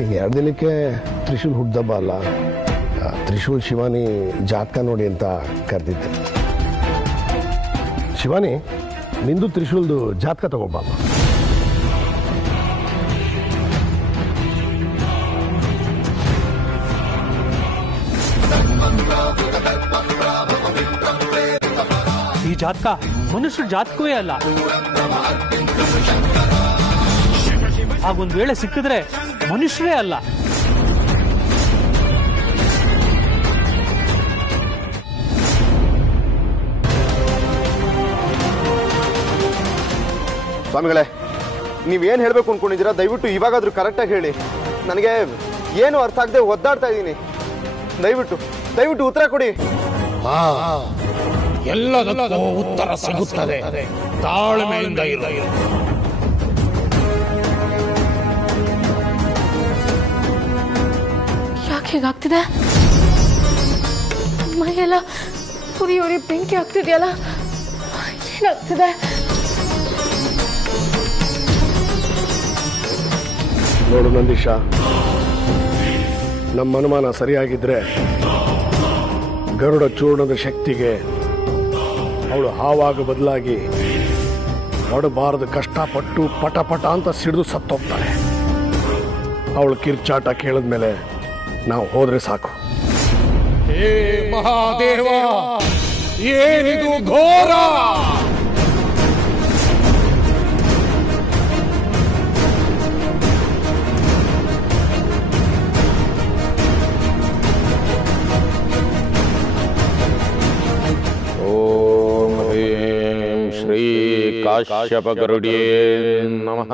ಈಗ 2 ದಿನಕ್ಕೆ ತ್ರಿಶೂಲ್ ಹುಟ್ಟದಬ್ಬ ಅಲ್ಲ, ತ್ರಿಶೂಲ್ ಶಿವಾನಿ ಜಾತಕ ನೋಡಿ ಅಂತ ಕರೆದಿದ್ದೆ. ಶಿವಾನಿ, ನಿಂದು ತ್ರಿಶೂಲ್ದು ಜಾತಕ ತಗೊಂಬ. ಈ ಜಾತಕ ಮನುಷ್ಯರ ಜಾತಕವೇ ಅಲ್ಲ. ಹಾಗೊಂದು ವೇಳೆ ಸಿಕ್ಕಿದ್ರೆ ಮನುಷ್ಯರೇ ಅಲ್ಲ. ಸ್ವಾಮಿಗಳೇ, ನೀವೇನು ಹೇಳಬೇಕು ಅನ್ಕೊಂಡಿದ್ದೀರಾ ದಯವಿಟ್ಟು ಇವಾಗಾದ್ರೂ ಕರೆಕ್ಟಾಗಿ ಹೇಳಿ. ನನಗೆ ಏನು ಅರ್ಥ ಆಗದೆ ಒದ್ದಾಡ್ತಾ ಇದ್ದೀನಿ. ದಯವಿಟ್ಟು ಉತ್ತರ ಕೊಡಿ. ಎಲ್ಲದಕ್ಕೂ ಉತ್ತರ ಸಿಗುತ್ತದೆ, ತಾಳ್ಮೆಯಿಂದ ಇರು. ಯಾಕೆ ಹೀಗಾಗ್ತಿದೆ? ಮೈಯೆಲ್ಲ ಉರಿ ಬೆಂಕಿ ಆಗ್ತಿದೆಯಲ್ಲ, ಏನಾಗ್ತಿದೆ? ನೋಡು ನಂದೀಶ, ನಮ್ಮ ಅನುಮಾನ ಸರಿಯಾಗಿದ್ರೆ ಗರುಡ ಚೂರ್ಣದ ಶಕ್ತಿಗೆ ಅವಳು ಹಾವಾಗ ಬದಲಾಗಿ ಹೊಡಬಾರದು ಕಷ್ಟಪಟ್ಟು ಪಟ ಅಂತ ಸಿಡಿದು ಸತ್ತೋಗ್ತಾಳೆ. ಅವಳು ಕಿರ್ಚಾಟ ಕೇಳಿದ್ಮೇಲೆ ನಾವು ಹೋದ್ರೆ ಸಾಕು. ಹೇ ಮಹಾದೇವ, ಏನಿದು ಘೋರ! ಓಂ ಹ್ರೀಂ ಶ್ರೀ ಕಾಶ್ಯಪ ಗರುಡೇ ನಮಃ.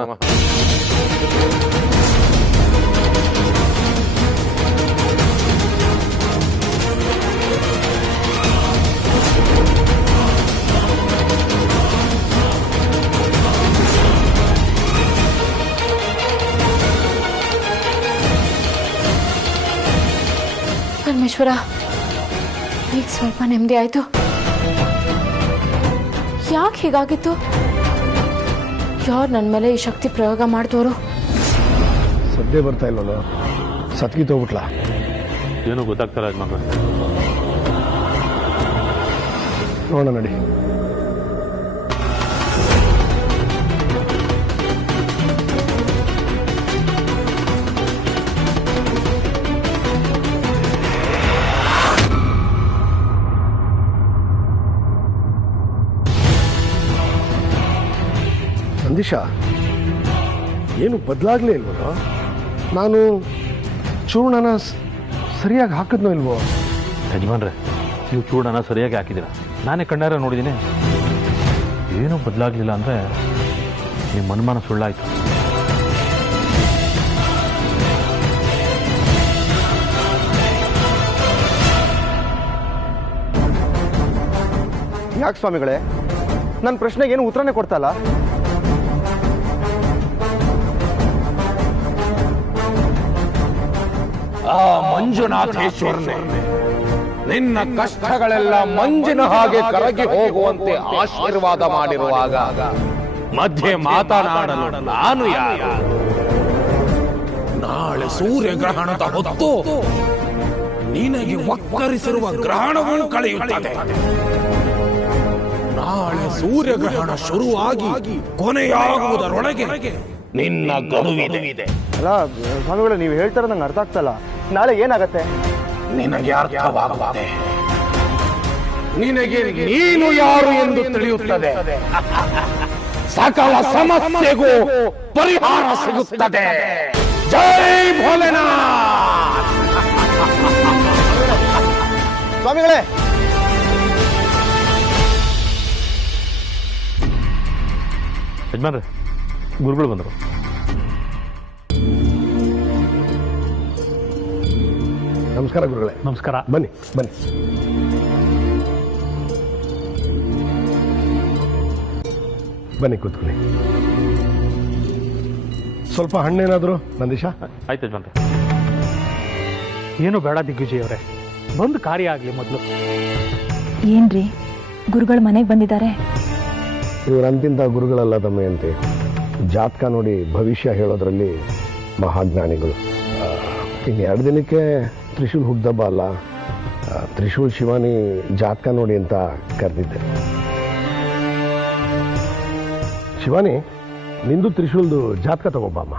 ಪರಮೇಶ್ವರ, ಈಗ ಸ್ವಲ್ಪ ನೆಮ್ಮದಿ ಆಯ್ತು. ಯಾಕೆ ಹೀಗಾಗಿತ್ತು? ಯಾರು ನನ್ನ ಮೇಲೆ ಈ ಶಕ್ತಿ ಪ್ರಯೋಗ ಮಾಡ್ತೋರು? ಸದ್ಯ ಬರ್ತಾ ಇಲ್ವಲ್ಲ, ಸತ್ಗಿತ್ತೋಗ್ಬಿಟ್ಲಾ? ಏನೂ ಗೊತ್ತಾಗ್ತಾರ ಮಗ. ನೋಡೋಣ ನಡಿ. ನಂದೀಶ, ಏನು ಬದಲಾಗ್ಲೇ ಇಲ್ವಲ್ಲ? ನಾನು ಚೂರ್ಣನ ಸರಿಯಾಗಿ ಹಾಕಿದ್ನೋ ಇಲ್ವೋ? ಯಜಮಾನ್ರೆ, ನೀವು ಚೂರ್ಣನ ಸರಿಯಾಗಿ ಹಾಕಿದ್ದೀರಾ. ನಾನೇ ಕಣ್ಣಾರ ನೋಡಿದ್ದೀನಿ. ಏನೂ ಬದಲಾಗಲಿಲ್ಲ ಅಂದರೆ ನಿಮ್ಮ ಅನುಮಾನ ಸುಳ್ಳಾಯಿತು. ಯಾಕೆ ಸ್ವಾಮಿಗಳೇ, ನನ್ನ ಪ್ರಶ್ನೆಗೆ ಏನು ಉತ್ತರನೇ ಕೊಡ್ತಲ್ಲ? ಆ ಮಂಜುನಾಥೇಶ್ವರನೇ, ನಿನ್ನ ಕಷ್ಟಗಳೆಲ್ಲ ಮಂಜಿನ ಹಾಗೆ ಕರಗಿ ಹೋಗುವಂತೆ ಆಶೀರ್ವಾದ ಮಾಡಿರುವಾಗ ಮಧ್ಯೆ ಮಾತನಾಡಲು ನಾನು ಯಾರು? ನಾಳೆ ಸೂರ್ಯಗ್ರಹಣದ ಹೊತ್ತು ನಿನಗೆ ವಕ್ಕರಿಸಿರುವ ಗ್ರಹಣವೂ ಕಳೆಯುತ್ತದೆ. ನಾಳೆ ಸೂರ್ಯಗ್ರಹಣ ಶುರುವಾಗಿ ಕೊನೆಯಾಗುವುದರೊಳಗೆ ನಿನ್ನ ಗಡುವಿದೆ. ಅಲ್ಲ ಸ್ವಾಮಿಗಳೇ, ನೀವು ಹೇಳ್ತಾರ ನಂಗೆ ಅರ್ಥ ಆಗ್ತಲ್ಲ. ನಾಳೆ ಏನಾಗತ್ತೆ? ನಿನಗೆ ಅರ್ಥವಾಗುತ್ತದೆ. ನಿನಗೆ ನೀನು ಯಾರು ಎಂದು ತಿಳಿಯುತ್ತದೆ. ಸಕಲ ಸಮಸ್ಯೆಗೂ ಪರಿಹಾರ ಸಿಗುತ್ತದೆ. ಜೈ ಭೋಲೆನಾಥ್. ಸ್ವಾಮಿಗಳೇ, ಯಜಮಾನ್ರೆ, ಗುರುಗಳು ಬಂದರು. ನಮಸ್ಕಾರ ಗುರುಗಳೇ. ನಮಸ್ಕಾರ. ಬನ್ನಿ ಬನ್ನಿ. ಬನ್ನಿ ಕೂತ್ಕೊಳ್ಳಿ. ಸ್ವಲ್ಪ ಹಣ್ಣೇನಾದ್ರು ನಂದೀಶ? ಆಯ್ತು ಯಜಮಾನ್ರೆ. ಏನು ಬೇಡ ದಿಗ್ವಿಜಯ್ ಅವರೇ, ಬಂದು ಕಾರ್ಯ ಆಗಲಿ ಮೊದಲು. ಏನ್ರಿ, ಗುರುಗಳು ಮನೆಗೆ ಬಂದಿದ್ದಾರೆ? ಇವರಂತಿಂತ ಗುರುಗಳಲ್ಲ ದಮಯಂತಿ. ಜಾತಕ ನೋಡಿ ಭವಿಷ್ಯ ಹೇಳೋದ್ರಲ್ಲಿ ಮಹಾಜ್ಞಾನಿಗಳು. ಇನ್ನು 2 ದಿನಕ್ಕೆ ತ್ರಿಶೂಲ್ ಹುಡ್ದಬ್ಬ ಅಲ್ಲ, ತ್ರಿಶೂಲ್ ಶಿವಾನಿ ಜಾತಕ ನೋಡಿ ಅಂತ ಕರೆದಿದ್ದೆ. ಶಿವಾನಿ, ನಿಂದು ತ್ರಿಶೂಲ್ದು ಜಾತಕ ತಗೋಬಮ್ಮ.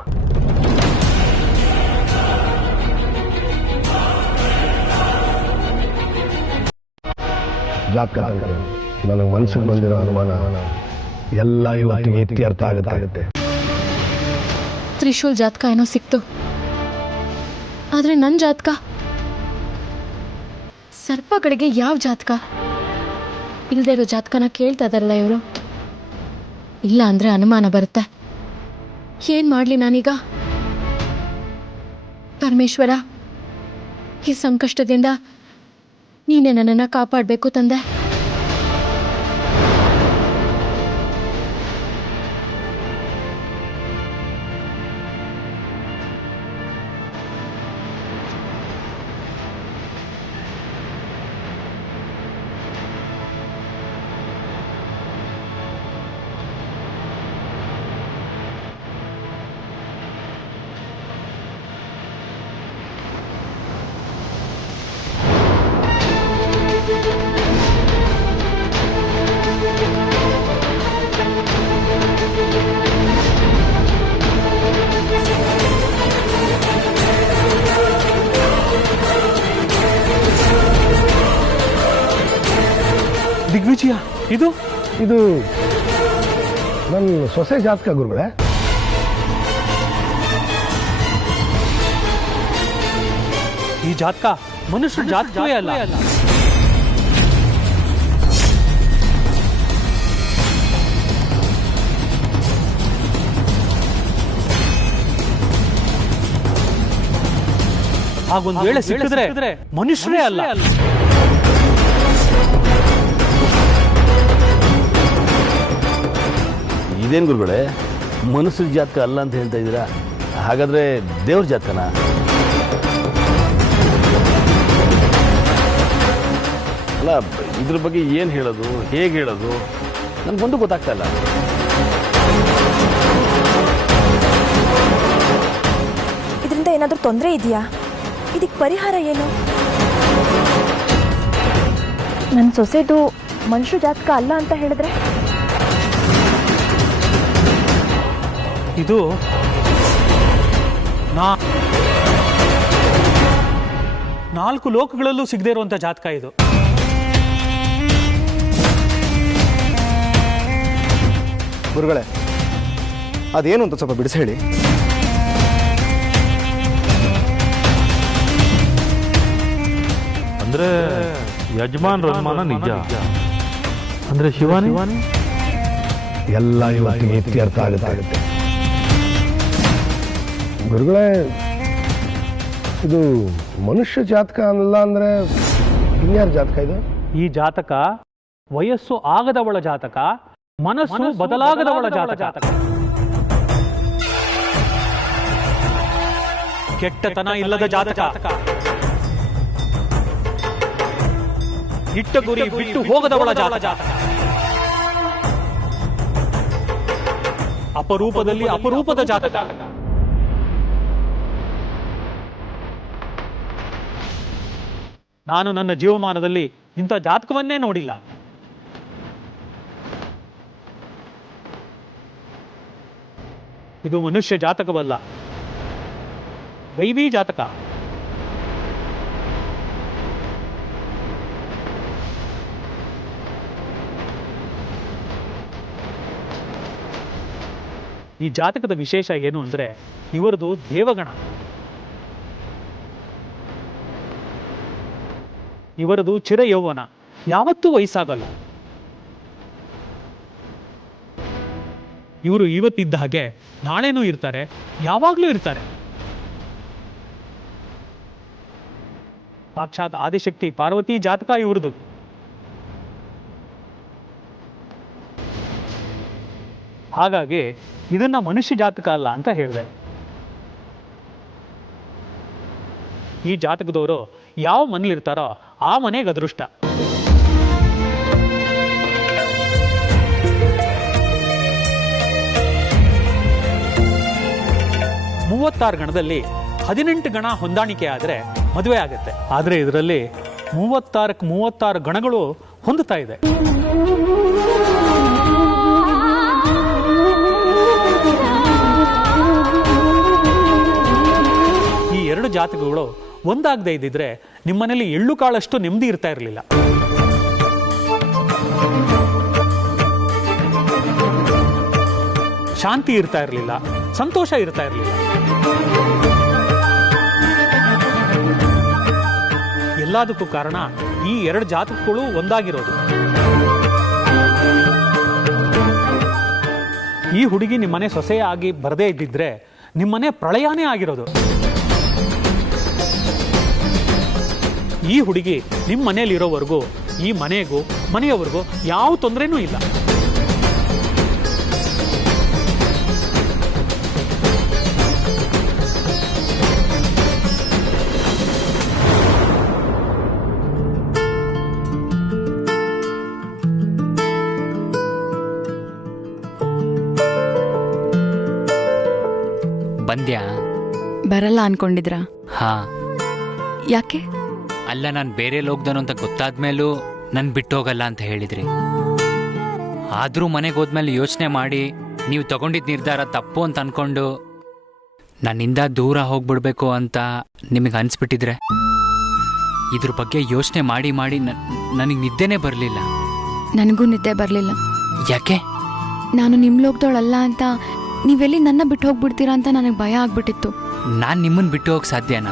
ಜಾತಕ ನನಗೆ ಮನಸ್ಸಿಗೆ ಬಂದಿರೋ ಅನುಮಾನ ಎಲ್ಲ ಇವತ್ತಿಗೆ ಇತ್ಯರ್ಥ ಆಗುತ್ತೆ. ತ್ರಿಶೂಲ್ ಜಾತಕ ಏನೋ ಸಿಕ್ತು, ಆದರೆ ನನ್ನ ಜಾತಕ, ಸರ್ಪಗಳಿಗೆ ಯಾವ ಜಾತಕ? ಇಲ್ಲದೆ ಇರೋ ಜಾತಕನ ಕೇಳ್ತಾ ಇದಾರಲ್ಲ ಇವರು. ಇಲ್ಲ ಅಂದರೆ ಅನುಮಾನ ಬರುತ್ತೆ. ಏನು ಮಾಡಲಿ ನಾನೀಗ? ಪರಮೇಶ್ವರ, ಈ ಸಂಕಷ್ಟದಿಂದ ನೀನೇ ನನ್ನನ್ನು ಕಾಪಾಡಬೇಕು ತಂದೆ. ದಿಗ್ವಿಜಯ, ಇದು ನನ್ನ ಸೊಸೆ ಜಾತಕ ಗುರುಗಳೇ. ಈ ಜಾತಕ ಮನುಷ್ಯರ ಜಾತಕವೇ ಅಲ್ಲ. ಹಾಗೊಂದು ವೇಳೆ ಸಿಕ್ಕಿದ್ರೆ ಮನುಷ್ಯರೇ ಅಲ್ಲ. ಇದೇನು ಗುರುಗಳೇ, ಮನುಷ್ಯರ ಜಾತಕ ಅಲ್ಲ ಅಂತ ಹೇಳ್ತಾ ಇದ್ದೀರಾ? ಹಾಗಾದ್ರೆ ದೇವ್ರ ಜಾತಕನ? ಅಲ್ಲ, ಇದ್ರ ಬಗ್ಗೆ ಏನು ಹೇಳೋದು, ಹೇಗೆ ಹೇಳೋದು ನನಗೊಂದು ಗೊತ್ತಾಗ್ತಾ ಇಲ್ಲ. ಇದರಿಂದ ಏನಾದರೂ ತೊಂದರೆ ಇದೆಯಾ? ಇದಕ್ಕೆ ಪರಿಹಾರ ಏನು? ನನ್ನ ಸೊಸೆದು ಮನುಷ್ಯ ಜಾತಕ ಅಲ್ಲ ಅಂತ ಹೇಳಿದ್ರೆ? ಇದು 4 ಲೋಕಗಳಲ್ಲೂ ಸಿಗದೇ ಇರುವಂತ ಜಾತಕ ಇದು. ಗುರುಗಳೇ, ಅದೇನು ಅಂತ ಸ್ವಲ್ಪ ಬಿಡಿಸಿ ಹೇಳಿ. ಅಂದ್ರೆ ಯಜಮಾನ್ರ ಅನುಮಾನ ನಿಜ. ಅಂದ್ರೆ ಶಿವಾನಿ ಎಲ್ಲ ಇವತ್ತಿಗೆ ಇತ್ಯರ್ಥ ಆಗುತ್ತೆ. ಗುರುಗಳೇ, ಇದು ಮನುಷ್ಯ ಜಾತಕ ಅಲ್ಲ ಅಂದ್ರೆ ಇನ್ಯಾರ ಜಾತಕ ಇದು? ಈ ಜಾತಕ ವಯಸ್ಸು ಆಗದವಳ ಜಾತಕ, ಮನಸ್ಸು ಬದಲಾಗದವಳ ಜಾತಕ. ಕೆಟ್ಟತನ ಇಲ್ಲದ ಜಾತಕ, ಇಟ್ಟ ಗುರಿ ಬಿಟ್ಟು ಹೋಗದವಳ ಜಾತಕ, ಅಪರೂಪದಲ್ಲಿ ಅಪರೂಪದ ಜಾತಕ. ನಾನು ನನ್ನ ಜೀವಮಾನದಲ್ಲಿ ಇಂಥ ಜಾತಕವನ್ನೇ ನೋಡಿಲ್ಲ. ಇದು ಮನುಷ್ಯ ಜಾತಕವಲ್ಲ, ದೈವಿ ಜಾತಕ. ಈ ಜಾತಕದ ವಿಶೇಷ ಏನು ಅಂದ್ರೆ, ಇವರದು ದೇವಗಣ. ಇವರದು ಚಿರ ಯೌವನ, ಯಾವತ್ತೂ ವಯಸ್ಸಾಗಲ್ಲ. ಇವರು ಇವತ್ತಿದ್ದ ಹಾಗೆ ನಾಳೆನೂ ಇರ್ತಾರೆ, ಯಾವಾಗಲೂ ಇರ್ತಾರೆ. ಸಾಕ್ಷಾತ್ ಆದಿಶಕ್ತಿ ಪಾರ್ವತಿ ಜಾತಕ ಇವ್ರದು. ಹಾಗಾಗಿ ಇದನ್ನ ಮನುಷ್ಯ ಜಾತಕ ಅಲ್ಲ ಅಂತ ಹೇಳಿದೆ. ಈ ಜಾತಕದವರು ಯಾವ ಮನೇಲಿರ್ತಾರೋ ಆ ಮನೆಗೆ ಅದೃಷ್ಟ. ಮೂವತ್ತಾರು ಗಣದಲ್ಲಿ 18 ಗಣ ಹೊಂದಾಣಿಕೆ ಆದರೆ ಮದುವೆ ಆಗುತ್ತೆ. ಆದರೆ ಇದರಲ್ಲಿ 36ಕ್ಕೆ 36 ಗಣಗಳು ಹೊಂದುತ್ತಾ ಇದೆ. ಈ 2 ಜಾತಕಗಳು ಒಂದಾಗದೇ ಇದ್ದಿದ್ರೆ ನಿಮ್ಮನೇಲಿ ಎಳ್ಳು ಕಾಳಷ್ಟು ನೆಮ್ಮದಿ ಇರ್ತಾ ಇರಲಿಲ್ಲ. ಶಾಂತಿ ಇರ್ತಾ ಇರಲಿಲ್ಲ, ಸಂತೋಷ ಇರ್ತಾ ಇರಲಿಲ್ಲ. ಎಲ್ಲದಕ್ಕೂ ಕಾರಣ ಈ 2 ಜಾತಕಗಳು ಒಂದಾಗಿರೋದು. ಈ ಹುಡುಗಿ ನಿಮ್ಮನೆ ಸೊಸೆಯಾಗಿ ಬರದೇ ಇದ್ದಿದ್ರೆ ನಿಮ್ಮನೆ ಪ್ರಳಯನೇ ಆಗಿರೋದು. ಈ ಹುಡುಗಿ ನಿಮ್ಮ ಮನೆಯಲ್ಲಿ ಇರೋವರೆಗೂ ಈ ಮನೆಗೂ ಮನೆಯವರೆಗೂ ಯಾವ ತೊಂದರೆನೂ ಇಲ್ಲ. ಬಂದ್ಯಾ? ಬರಲ್ಲ ಅನ್ಕೊಂಡಿದ್ರಾ? ಹಾ. ಯಾಕೆ? ಅಲ್ಲ, ನಾನು ಬೇರೆ ಲೋಕದನು ಅಂತ ಗೊತ್ತಾದ್ಮೇಲೂ ನನ್ ಬಿಟ್ಟು ಹೋಗಲ್ಲ ಅಂತ ಹೇಳಿದ್ರಿ. ಆದ್ರೂ ಮನೆಗೆ ಹೋದ್ಮೇಲೆ ಯೋಚನೆ ಮಾಡಿ ನೀವು ತಗೊಂಡಿದ್ದ ನಿರ್ಧಾರ ತಪ್ಪು ಅಂತ ಅನ್ಕೊಂಡು ನನ್ನಿಂದ ದೂರ ಹೋಗ್ಬಿಡ್ಬೇಕು ಅಂತ ನಿಮಗೆ ಅನ್ಸ್ಬಿಟ್ಟಿದ್ರೆ ಇದ್ರ ಬಗ್ಗೆ ಯೋಚನೆ ಮಾಡಿ ಮಾಡಿ ನನಗೆ ನಿದ್ದೆನೇ ಬರಲಿಲ್ಲ. ನನಗೂ ನಿದ್ದೆ ಬರಲಿಲ್ಲ. ಯಾಕೆ? ನಾನು ನಿಮ್ಮ ಲೋಕದವಳಲ್ಲ ಅಂತ ನೀವೆಲ್ಲಿ ನನ್ನ ಬಿಟ್ಟು ಹೋಗ್ಬಿಡ್ತೀರಾ ಅಂತ ನನಗೆ ಭಯ ಆಗ್ಬಿಟ್ಟಿತ್ತು. ನಾನು ನಿಮ್ಮನ್ನು ಬಿಟ್ಟು ಹೋಗಕ್ಕೆ ಸಾಧ್ಯನಾ?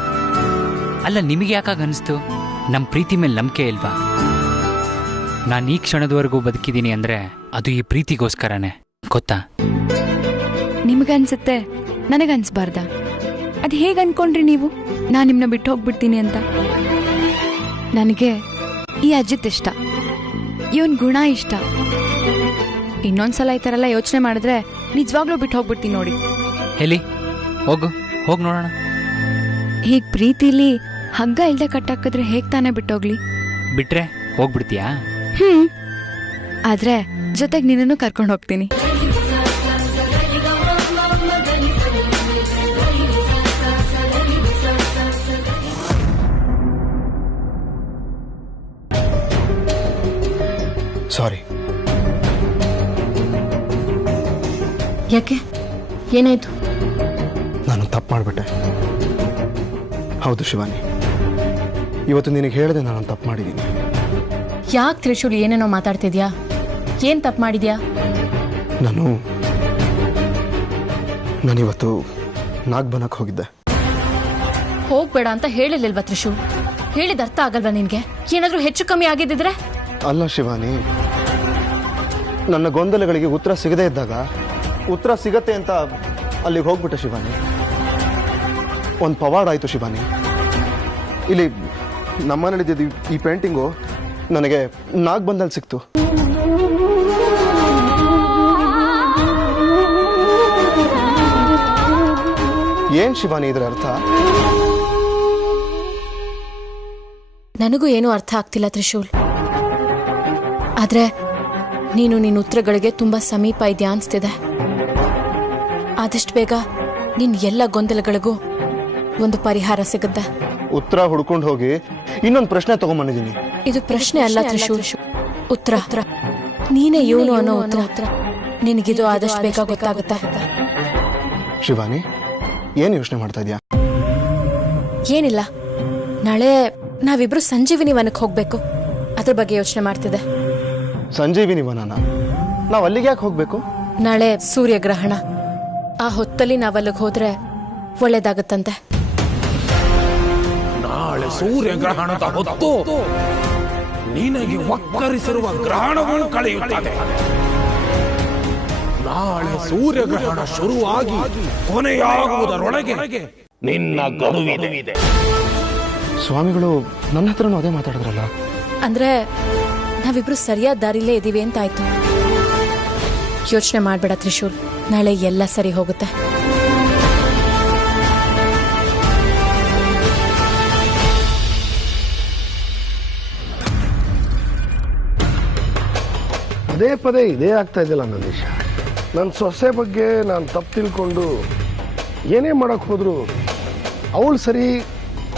ಅಲ್ಲ, ನಿಮಗೆ ಯಾಕಾಗ ಅನಿಸ್ತು? ನಮ್ಮ ಪ್ರೀತಿ ಮೇಲೆ ನಂಬಿಕೆ ಇಲ್ವಾ? ನಾನು ಈ ಕ್ಷಣದವರೆಗೂ ಬದುಕಿದ್ದೀನಿ ಅಂದರೆ ಅದು ಈ ಪ್ರೀತಿಗೋಸ್ಕರನೇ, ಗೊತ್ತಾ? ನಿಮಗನ್ಸುತ್ತೆ, ನನಗನ್ಸ್ಬಾರ್ದ? ಅದು ಹೇಗೆ ಅನ್ಕೊಂಡ್ರಿ ನೀವು ನಾನು ನಿಮ್ಮನ್ನ ಬಿಟ್ಟು ಹೋಗ್ಬಿಡ್ತೀನಿ ಅಂತ? ನನಗೆ ಈ ಅಜಿತ್ ಇಷ್ಟ, ಇವನ್ ಗುಣ ಇಷ್ಟ. ಇನ್ನೊಂದ್ಸಲ ಈ ಥರ ಎಲ್ಲ ಯೋಚನೆ ಮಾಡಿದ್ರೆ ನಿಜವಾಗ್ಲೂ ಬಿಟ್ಟು ಹೋಗ್ಬಿಡ್ತೀನಿ ನೋಡಿ. ಎಲ್ಲಿ ಹೋಗು, ಹೋಗಿ ನೋಡೋಣ. ಹೀಗೆ ಪ್ರೀತಿಲಿ ಹಗ್ಗ ಇಲ್ದೆ ಕಟ್ಟಾಕಿದ್ರೆ ಹೇಗೆ ತಾನೇ ಬಿಟ್ಟೋಗ್ಲಿ? ಬಿಟ್ರೆ ಹೋಗ್ಬಿಡ್ತೀಯಾ? ಆದ್ರೆ ಜೊತೆಗೆ ನಿನ್ನನ್ನು ಕರ್ಕೊಂಡು ಹೋಗ್ತೀನಿ. ಸಾರಿ. ಯಾಕೆ? ಏನಾಯ್ತು? ನಾನು ತಪ್ಪು ಮಾಡಿಬಿಟ್ಟೆ. ಹೌದು ಶಿವಾನಿ, ಇವತ್ತು ನಿನಗೆ ಹೇಳಿದೆ ನಾನು ತಪ್ಪು ಮಾಡಿದ್ದೀನಿ. ಯಾಕೆ ತ್ರಿಶೂಲ್ ಏನೇನೋ ಮಾತಾಡ್ತಿದ್ಯಾ? ಏನ್ ತಪ್ಪು ಮಾಡಿದ್ಯಾ? ನಾನಿವತ್ತು ನಾಗ್ಬನಕ್ಕೆ ಹೋಗಿದ್ದೆ. ಹೋಗ್ಬೇಡ ಅಂತ ಹೇಳಿರ್ಲಿಲ್ವಾ ತ್ರಿಶೂಲ್? ಹೇಳಿದ ಅರ್ಥ ಆಗಲ್ವಾ ನಿನ್ಗೆ? ಏನಾದ್ರೂ ಹೆಚ್ಚು ಕಮ್ಮಿ ಆಗಿದ್ದಿದ್ರೆ? ಅಲ್ಲ ಶಿವಾನಿ, ನನ್ನ ಗೊಂದಲಗಳಿಗೆ ಉತ್ತರ ಸಿಗದೇ ಇದ್ದಾಗ ಉತ್ತರ ಸಿಗತ್ತೆ ಅಂತ ಅಲ್ಲಿಗೆ ಹೋಗ್ಬಿಟ್ಟೆ ಶಿವಾನಿ. ಒಂದು ಪವಾಡ ಆಯಿತು ಶಿವಾನಿ. ಇಲ್ಲಿ ನಮ್ಮನೇಲಿದ್ದ ಈ ಪೇಂಟಿಂಗು ನನಗೆ ನಾಗ್ಬಂದಲ್ಲಿ ಸಿಕ್ತು. ಏನ್ ಶಿವಾನಿ ಇದರ ಅರ್ಥ? ನನಗೂ ಏನೂ ಅರ್ಥ ಆಗ್ತಿಲ್ಲ ತ್ರಿಶೂಲ್. ಆದ್ರೆ ನೀನು ನಿನ್ನ ಉತ್ತರಗಳಿಗೆ ತುಂಬಾ ಸಮೀಪ ಇದೆಯಾ ಅನ್ಸ್ತಿದೆ. ಆದಷ್ಟು ಬೇಗ ನಿನ್ ಎಲ್ಲ ಗೊಂದಲಗಳಿಗೂ ಒಂದು ಪರಿಹಾರ ಸಿಗುತ್ತೆ. ಉತ್ತರ ಹುಡ್ಕೊಂಡು ಹೋಗಿ ಇನ್ನೊಂದು ಪ್ರಶ್ನೆ ತಗೊಂಡ್ಬಂದಿದ್ದೀನಿ. ಇದು ಪ್ರಶ್ನೆ ಅಲ್ಲ ತ್ರಿಶೂಲ್, ಉತ್ತರ. ನೀನೇ ಇವನು ಅನ್ನೋ ಉತ್ತರ. ನಿನಗಿದು ಆದಷ್ಟು ಬೇಗ ಗೊತ್ತಾಗುತ್ತೆ. ಶಿವಾನಿ, ಏನು ಯೋಚನೆ ಮಾಡ್ತಾ ಇದೀಯಾ? ಏನಿಲ್ಲ, ನಾಳೆ ನಾವಿಬ್ರು ಸಂಜೀವಿನಿ ವನಕ್ಕೆ ಹೋಗ್ಬೇಕು. ಅದ್ರ ಬಗ್ಗೆ ಯೋಚನೆ ಮಾಡ್ತಿದ್ದೆ. ಸಂಜೀವಿನಿ ವನನ? ನಾವು ಅಲ್ಲಿಗೆ ಯಾಕೆ ಹೋಗ್ಬೇಕು? ನಾಳೆ ಸೂರ್ಯಗ್ರಹಣ. ಆ ಹೊತ್ತಲ್ಲಿ ನಾವಲ್ಲಿಗೆ ಹೋದ್ರೆ ಒಳ್ಳೇದಾಗುತ್ತಂತೆ. ನಾಳೆ ಸೂರ್ಯಗ್ರಹಣದ ಹೊತ್ತು ನಿನಗೆ ವಕ್ಕರಿಸಿರುವ ಗ್ರಹಣಗಳು ಕಳೆಯುತ್ತದೆ. ನಾಳೆ ಸೂರ್ಯಗ್ರಹಣ ಶುರುವಾಗಿ ಕೊನೆಯಾಗುವುದರೊಳಗೆ ನಿನ್ನ ಗಡುವಿದೆ. ಸ್ವಾಮಿಗಳು ನನ್ನ ಹತ್ರನೂ ಅದೇ ಮಾತಾಡಿದ್ರಲ್ಲ. ಅಂದ್ರೆ ನಾವಿಬ್ರು ಸರಿಯಾದ ದಾರಿಲೇ ಇದೀವಿ ಅಂತ ಆಯ್ತು. ಯೋಚನೆ ಮಾಡ್ಬೇಡ ತ್ರಿಶೂಲ್, ನಾಳೆ ಎಲ್ಲ ಸರಿ ಹೋಗುತ್ತೆ. ಪದೇ ಪದೇ ಇದೇ ಆಗ್ತಾ ಇದೆಯಲ್ಲ ನಂದೀಶ. ನನ್ನ ಸೊಸೆ ಬಗ್ಗೆ ನಾನು ತಪ್ಪು ತಿಳ್ಕೊಂಡು ಏನೇ ಮಾಡಕ್ಕೆ ಹೋದ್ರು ಅವಳು ಸರಿ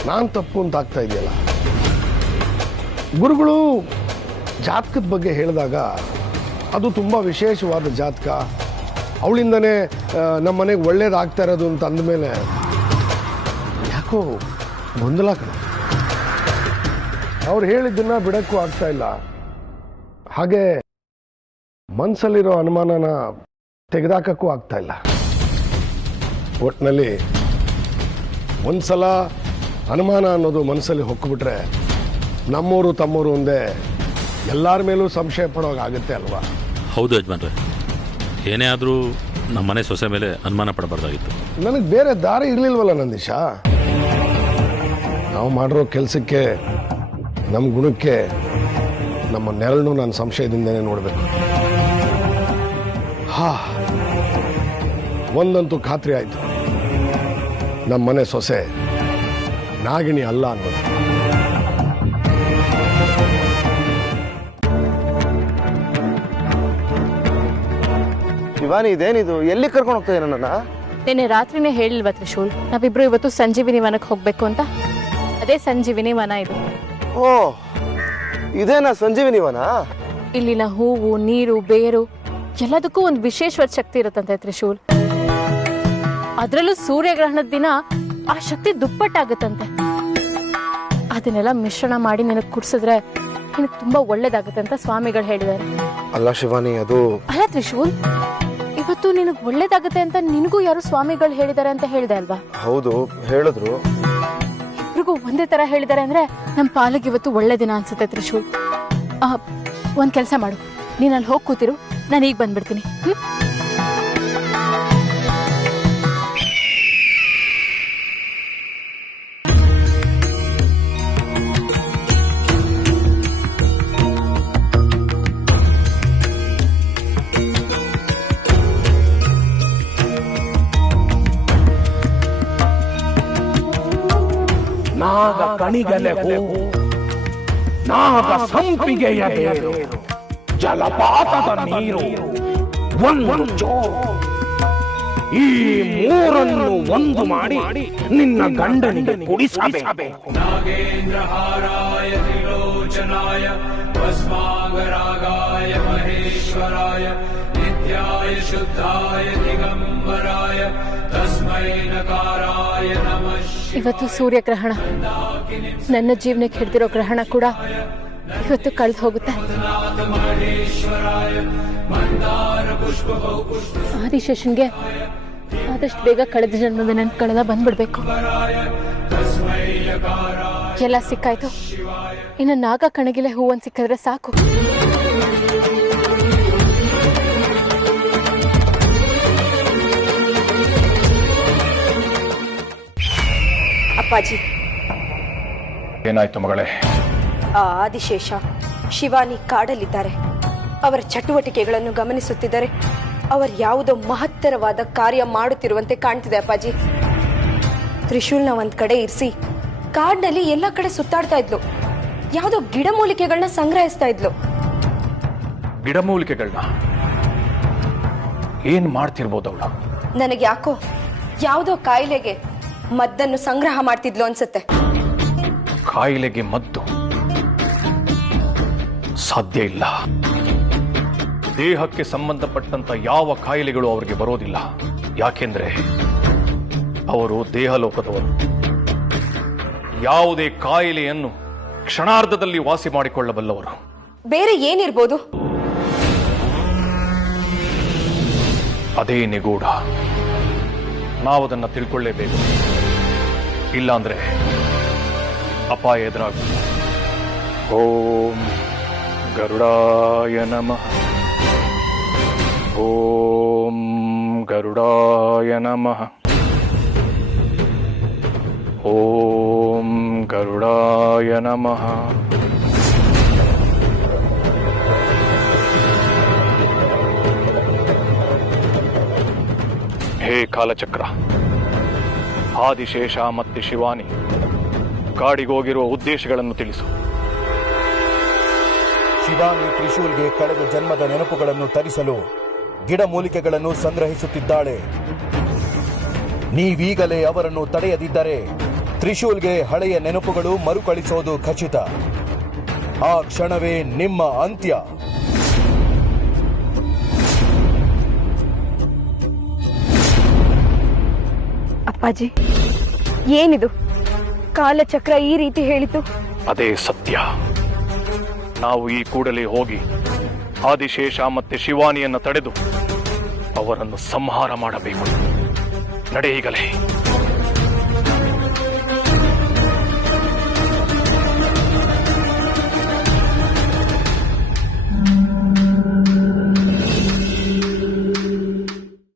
ನಾನು ತಪ್ಪು ಅಂತ ಆಗ್ತಾ ಇದೆಯಲ್ಲ. ಗುರುಗಳು ಜಾತಕದ ಬಗ್ಗೆ ಹೇಳಿದಾಗ ಅದು ತುಂಬ ವಿಶೇಷವಾದ ಜಾತಕ, ಅವಳಿಂದನೇ ನಮ್ಮ ಮನೆಗೆ ಒಳ್ಳೇದಾಗ್ತಾ ಇರೋದು ಅಂತ ಅಂದಮೇಲೆ ಯಾಕೋ ಗೊಂದಲ ಕಣ. ಅವ್ರು ಹೇಳಿದ್ದನ್ನ ಬಿಡಕ್ಕೂ ಆಗ್ತಾ ಇಲ್ಲ, ಹಾಗೆ ಮನಸ್ಸಲ್ಲಿರೋ ಅನುಮಾನನ ತೆಗೆದಾಕಕ್ಕೂ ಆಗ್ತಾ ಇಲ್ಲ. ಒಟ್ಟಿನಲ್ಲಿ ಒಂದ್ಸಲ ಅನುಮಾನ ಅನ್ನೋದು ಮನಸ್ಸಲ್ಲಿ ಹೊಕ್ಕಿಬಿಟ್ರೆ ನಮ್ಮೂರು ತಮ್ಮೂರು ಒಂದೇ ಎಲ್ಲರ ಮೇಲೂ ಸಂಶಯ ಪಡೋಗಾಗುತ್ತೆ ಅಲ್ವಾ? ಹೌದು ಯಜಮಾನ್ರೆ, ಏನೇ ಆದರೂ ನಮ್ಮ ಮನೆ ಸೊಸೆ ಮೇಲೆ ಅನುಮಾನ ಪಡಬಾರ್ದಾಗಿತ್ತು. ನನಗೆ ಬೇರೆ ದಾರಿ ಇರಲಿಲ್ವಲ್ಲ ನಂದೀಶ. ನಾವು ಮಾಡಿರೋ ಕೆಲಸಕ್ಕೆ, ನಮ್ಮ ಗುಣಕ್ಕೆ, ನಮ್ಮ ನೆರಳನ್ನು ನಾನು ಸಂಶಯದಿಂದನೇ ನೋಡಬೇಕು. ಒಂದಂತೂ ಖಾತ್ರಿ ಆಯಿತು, ನಮ್ಮ ಮನೆ ಸೊಸೆ ನಾಗಿಣಿ ಅಲ್ಲ ಅನ್ನೋದು. ಶಿವಾನಿ, ಇದೇನಿದು? ಎಲ್ಲಿ ಕರ್ಕೊಂಡು ಹೋಗ್ತಾ ಇದ್ದೀರ ನನ್ನ? ನಿನ್ನೆ ರಾತ್ರಿನೇ ಹೇಳಿಲ್ವ ತ್ರಿಶೂಲ್, ನಾವಿಬ್ರು ಇವತ್ತು ಸಂಜೀವಿನಿ ವನಕ್ಕೆ ಹೋಗ್ಬೇಕು ಅಂತ? ಅದೇ ಸಂಜೀವಿನಿ ವನ ಇದು. ಓ, ಇದೇನಾ ಸಂಜೀವಿನಿ ವನ? ಇಲ್ಲಿನ ಹೂವು, ನೀರು, ಬೇರು ಎಲ್ಲದಕ್ಕೂ ಒಂದು ವಿಶೇಷವಾದ ಶಕ್ತಿ ಇರುತ್ತಂತೆ ತ್ರಿಶೂಲ್. ಅದರಲ್ಲೂ ಸೂರ್ಯಗ್ರಹಣದ ದಿನ ಆ ಶಕ್ತಿ ದುಪ್ಪಟ್ಟಾಗುತ್ತಂತೆ. ಅದನ್ನೆಲ್ಲ ಮಿಶ್ರಣ ಮಾಡಿ ನಿನಗೆ ಕುಡಿಸಿದ್ರೆ ನಿನಗೆ ತುಂಬಾ ಒಳ್ಳೇದಾಗುತ್ತೆ ಅಂತ ಸ್ವಾಮಿಗಳು ಹೇಳಿದ್ದಾರೆ. ಅಲ್ಲ ಶಿವಾನಿ, ಅದು ಅಲ್ಲ ತ್ರಿಶೂಲ್, ಇವತ್ತು ನಿನಗೆ ಒಳ್ಳೇದಾಗುತ್ತೆ ಅಂತ ನಿನಗೂ ಯಾರು ಸ್ವಾಮಿಗಳು ಹೇಳಿದ್ದಾರೆ ಅಂತ ಹೇಳಿದೆ ಅಲ್ವಾ? ಹೌದು, ಹೇಳಿದ್ರು. ಇಬ್ರಿಗೂ ಒಂದೇ ತರ ಹೇಳಿದ್ದಾರೆ ಅಂದ್ರೆ ನಮ್ಮ ಪಾಲಿಗೆ ಇವತ್ತು ಒಳ್ಳೆ ದಿನ ಅನ್ಸುತ್ತೆ ತ್ರಿಶೂಲ್. ಒಂದ್ ಕೆಲಸ ಮಾಡು, ನೀನ್ ಅಲ್ಲಿ ಹೋಗಿ ಕೂತಿರು, ನಾನು ಈಗ ಬಂದ್ಬಿಡ್ತೀನಿ. ನಾಗ ಕಣಿಗಲೆ ಹೂವು, ನಾಗ ಸಂಪಿಗೆಯ ಬೇರು, ಜಲಪಾತದ ನೀರು, ಒಂದು ಜೋರು, ಈ ಮೂರನ್ನು ಒಂದು ಮಾಡಿ ನಿನ್ನ ಗಂಡನಿಗೆ ಕುಡಿಸಬೇಕು. ನಾಗೇಂದ್ರ ಹಾರಾಯ ತ್ರಿಲೋಚನಾಯ ಭಸ್ಮಾಗರಾಗಾಯ ಮಹೇಶ್ವರಾಯ ನಿತ್ಯಾಯ ಶುದ್ಧಾಯ ದಿಗಂಬರಾಯ ತಸ್ಮೈ ನಕಾರಾಯ ನಮಃ. ಇವತ್ತು ಸೂರ್ಯಗ್ರಹಣ, ನನ್ನ ಜೀವನಕ್ಕೆ ಹಿಡಿದಿರೋ ಗ್ರಹಣ ಕೂಡ ಇವತ್ತು ಕಳೆದು ಹೋಗುತ್ತೆ. ಆದಿಶೇಷನ್ಗೆ ಆದಷ್ಟು ಬೇಗ ಕಳೆದ ಜನ್ಮದ ನನ್ನ ಕಳೆದ ಬಂದ್ಬಿಡ್ಬೇಕು. ಎಲ್ಲ ಸಿಕ್ಕಾಯ್ತು, ಇನ್ನು ನಾಗ ಕಣಗಿಲೆ ಹೂವನ್ ಸಿಕ್ಕಿದ್ರೆ ಸಾಕು. ಅಪ್ಪಾಜಿ, ಏನಾಯ್ತು ಮಗಳೇ? ಆ ಆದಿಶೇಷ ಶಿವಾನಿ ಕಾಡಲ್ಲಿದ್ದಾರೆ. ಅವರ ಚಟುವಟಿಕೆಗಳನ್ನು ಗಮನಿಸುತ್ತಿದ್ದರೆ ಅವರು ಯಾವುದೋ ಮಹತ್ತರವಾದ ಕಾರ್ಯ ಮಾಡುತ್ತಿರುವಂತೆ ಕಾಣ್ತಿದೆ ಅಪ್ಪಾಜಿ. ತ್ರಿಶೂಲ್ನ ಒಂದ್ ಕಡೆ ಇರಿಸಿ ಕಾಡಿನಲ್ಲಿ ಎಲ್ಲ ಕಡೆ ಸುತ್ತಾಡ್ತಾ ಇದ್ಲು. ಯಾವುದೋ ಗಿಡಮೂಲಿಕೆಗಳನ್ನ ಸಂಗ್ರಹಿಸ್ತಾ ಇದ್ಲು. ಗಿಡಮೂಲಿಕೆಗಳನ್ನ ಏನ್ ಮಾಡ್ತಿರ್ಬೋದು ಅವಳು? ನನಗೆ ಯಾಕೋ ಯಾವುದೋ ಕಾಯಿಲೆಗೆ ಮದ್ದನ್ನು ಸಂಗ್ರಹ ಮಾಡ್ತಿದ್ಲು ಅನ್ಸುತ್ತೆ. ಕಾಯಿಲೆಗೆ ಮದ್ದು ಸಾಧ್ಯ ಇಲ್ಲ. ದೇಹಕ್ಕೆ ಸಂಬಂಧಪಟ್ಟಂತ ಯಾವ ಕಾಯಿಲೆಗಳು ಅವರಿಗೆ ಬರೋದಿಲ್ಲ. ಯಾಕೆಂದ್ರೆ ಅವರು ದೇಹಲೋಕದವರು. ಯಾವುದೇ ಕಾಯಿಲೆಯನ್ನು ಕ್ಷಣಾರ್ಧದಲ್ಲಿ ವಾಸಿ ಮಾಡಿಕೊಳ್ಳಬಲ್ಲವರು. ಬೇರೆ ಏನಿರ್ಬೋದು? ಅದೇ ನಿಗೂಢ. ನಾವದನ್ನ ತಿಳ್ಕೊಳ್ಳೇಬೇಕು. ಇಲ್ಲಾಂದ್ರೆ ಅಪಾಯ ಎದುರಾಗುತ್ತೆ. ಓಂ ಗರುಡಾಯ ನಮಃ. ಓಂ ಗರುಡಾಯ ನಮಃ. ಓಂ ಗರುಡಾಯ ನಮಃ. ಹೇ ಕಾಲಚಕ್ರ, ಆದಿಶೇಷ ಮತ್ತು ಶಿವಾನಿ ಕಾಡಿಗೋಗಿರುವ ಉದ್ದೇಶಗಳನ್ನು ತಿಳಿಸು. ಶಿವಾನಿ ತ್ರಿಶೂಲ್ಗೆ ಕಳೆದ ಜನ್ಮದ ನೆನಪುಗಳನ್ನು ತರಿಸಲು ಗಿಡಮೂಲಿಕೆಗಳನ್ನು ಸಂಗ್ರಹಿಸುತ್ತಿದ್ದಾಳೆ. ನೀವೀಗಲೇ ಅವರನ್ನು ತಡೆಯದಿದ್ದರೆ ತ್ರಿಶೂಲ್ಗೆ ಹಳೆಯ ನೆನಪುಗಳು ಮರುಕಳಿಸೋದು ಖಚಿತ. ಆ ಕ್ಷಣವೇ ನಿಮ್ಮ ಅಂತ್ಯ. ಅಪ್ಪಾಜಿ, ಏನಿದು? ಕಾಲಚಕ್ರ ಈ ರೀತಿ ಹೇಳಿತು? ಅದೇ ಸತ್ಯ. ನಾವು ಈ ಕೂಡಲೇ ಹೋಗಿ ಆದಿಶೇಷ ಮತ್ತೆ ಶಿವಾನಿಯನ್ನು ತಡೆದು ಅವರನ್ನು ಸಂಹಾರ ಮಾಡಬೇಕು. ನಡೆ ಈಗಲೇ.